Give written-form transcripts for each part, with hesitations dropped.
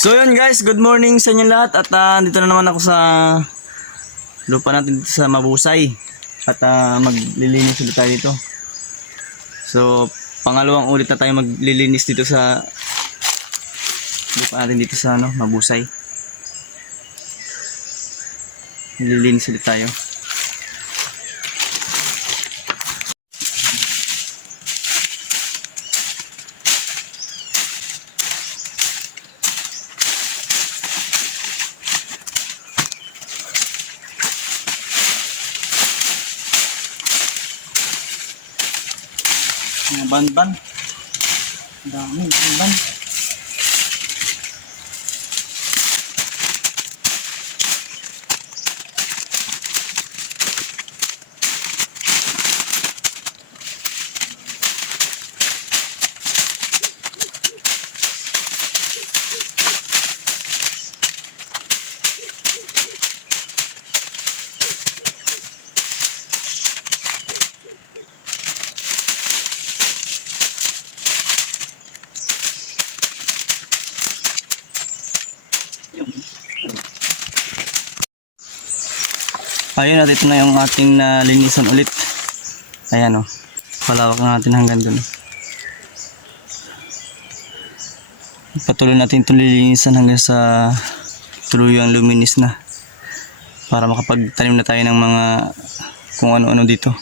So yun guys, good morning sa inyo lahat at dito na naman ako sa lupa natin dito sa Mabusay at maglilinis ulit tayo dito. So pangalawang ulit na tayo maglilinis dito sa lupa natin dito sa Mabusay. Maglilinis ulit tayo. Ban-ban. Dami ban-ban. Ayun at ito na yung ating nalinisan ulit. Ayan o. Palawak na natin hanggang dun. Patuloy natin itong lilinisan hanggang sa tuluyang luminis na. Para makapagtanim na tayo ng mga kung ano-ano dito.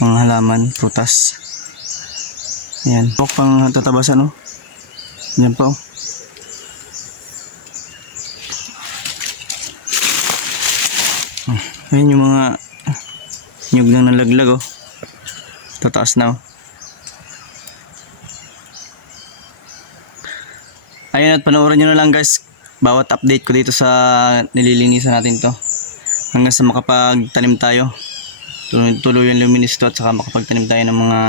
Mga halaman, prutas. Ayan. Huwag pang tatabasan o. Ayan pa o. Ayan yung mga nyug na nalaglag oh. Tataas na oh. Ayan at panoorin nyo na lang guys bawat update ko dito sa nililinisan natin to. Hanggang sa makapagtanim tayo. Tuloy yung luminis to at saka makapagtanim tayo ng mga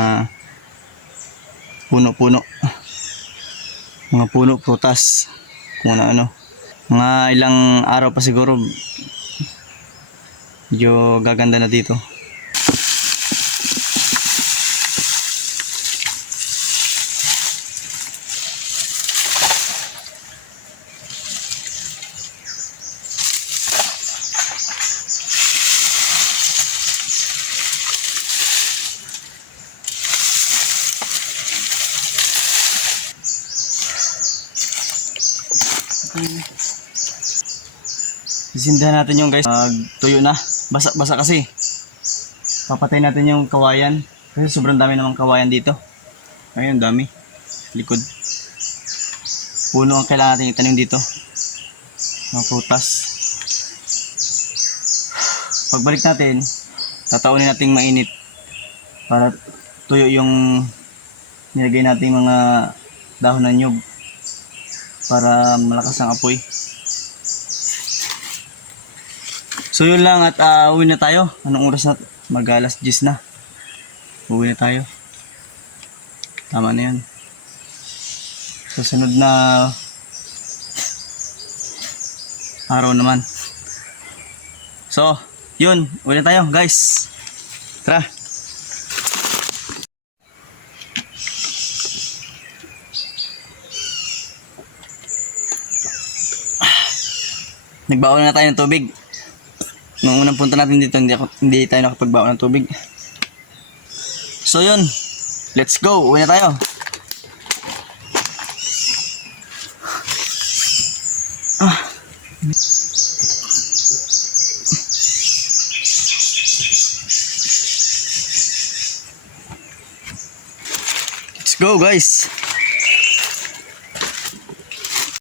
puno-puno. Mga puno, prutas. Kung ano-ano. Mga ilang araw pa siguro medyo gaganda na dito. Sisindahan natin yung guys. Tuyo na. Basa-basa kasi. Papatay natin yung kawayan. Kasi sobrang dami namang kawayan dito. Ayun, dami. Likod. Puno ang kailangan natin itanim dito. Mga prutas. Pagbalik natin, tataunin natin mainit. Para tuyo yung nilagay natin mga dahon ng nyug. Para malakas ang apoy. So yun lang at uwi na tayo. Anong oras na? Mag-alas 10 na. Uwi na tayo. Tama na yun. Susunod na araw naman. So, yun. Uwi na tayo guys. Tara. Nagbaon na tayo ng tubig. Nung unang punta natin dito, hindi tayo nakapagbaon ng tubig. So yun, let's go, uwi na tayo. Let's go guys.